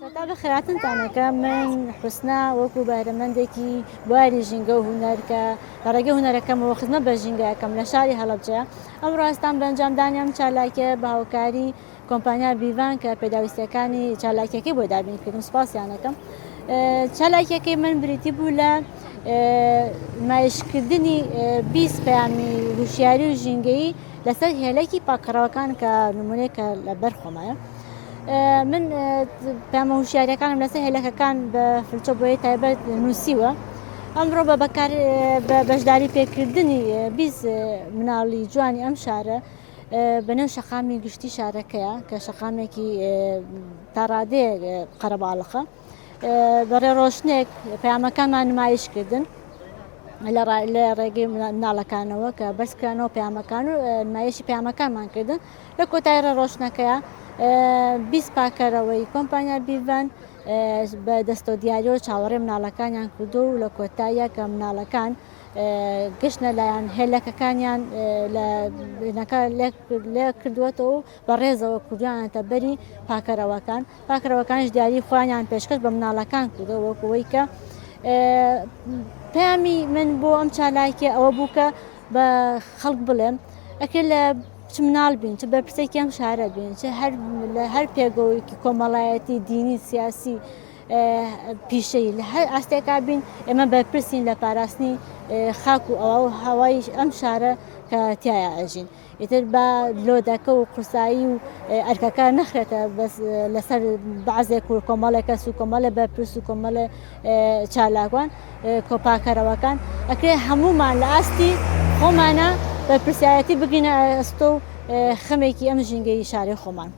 سەتا بە خێراتنتانەکە من حوسنا وەکو بارەمەندێکی بواری ژینگە و هونەرکە لە ڕێگەی هونەرەکەمەوە خزمەت بە ژینگەکەم لە شاری هەڵەبجە ئەم ڕاستان بەنجامدانیان چالاکیە بە هاوکاری کۆمپانیا بیڤان کە پێداویستەکانی چالاکیەکەی بۆ دابینکردم سوپاسیانەکەم. چالاکیەکەی من بریتی بوو لە نمایشکردنی 20 پەیامی هوشیاری و ژینگەیی لەسەر هێلەکی پاکەڕەوەکان کە نمونەیەکە لەبەر خۆمایە. من پامە هوشیاریەکانم لەسەر هێلەکەکان بە فلچۆبۆی تایبەت نووسیوە. ئەمڕۆ بە بەشداری پێکردنی 20 مناڵی جوانی ئەم شارە بەنێو شەقامی گشتی شارەکەیە کە شەقامێکی تاڕادەیە قەرەباڵغە بەڕێ ڕۆشنێک پەیامەکانمان نمایشکردن لە ڕێگەی مناڵەکانەوە کە بەسکرانەوە پەیامەکان و نمایشی پەیامەکانمان کردن لە کۆتای ڕێ ڕۆشنەکەیە 20 پاکەرەوەی کۆمپانیا بیڤان بە دەستۆ دیاریەوە چاوەڕێ مناڵەکانیان کردو و لە کۆتاییە کە مناڵەکان گەشتە لایەن هێلەکەکانیان لێ کردووەتەوە و بە ڕێزەوە کوردیانەتە بەری پاکەرەوەکانش دیاری خۆیان پێشکەش بە مناڵەکان کردەوە وەکەوەی کە پەیامی من بۆ ئەم چالاکیە ئەوە بوو کە بە خەڵک بڵێم ئەکرد لە چ مناڵ بین چ بەرپرسێکی ئەم شارە بین چ هەر پێگەوەیەکی کۆمەڵایەتی دینی سیاسی پیشەی لە هەر ئاستێکا بین ئێمە بەرپرسین لە پاراستنی خاک و ئەوە و هەوای ئەم شارە کە تایە ئەژین. ئیتر بە لۆدەکە و قورسایی و ئەرکەکە نەخرێتە لەسەر بەعزێک و کۆمەڵێک کەس و کۆمەڵە بەرپرس و کۆمەڵە چالاکوان کۆپاکەرەوەکان ئەکرێ هەمومان لە ئاستی خۆمانە بەرپرسایەتی بگرینە ئەستۆ و خەمێکی ئەم ژینگەی شارەی خۆمان.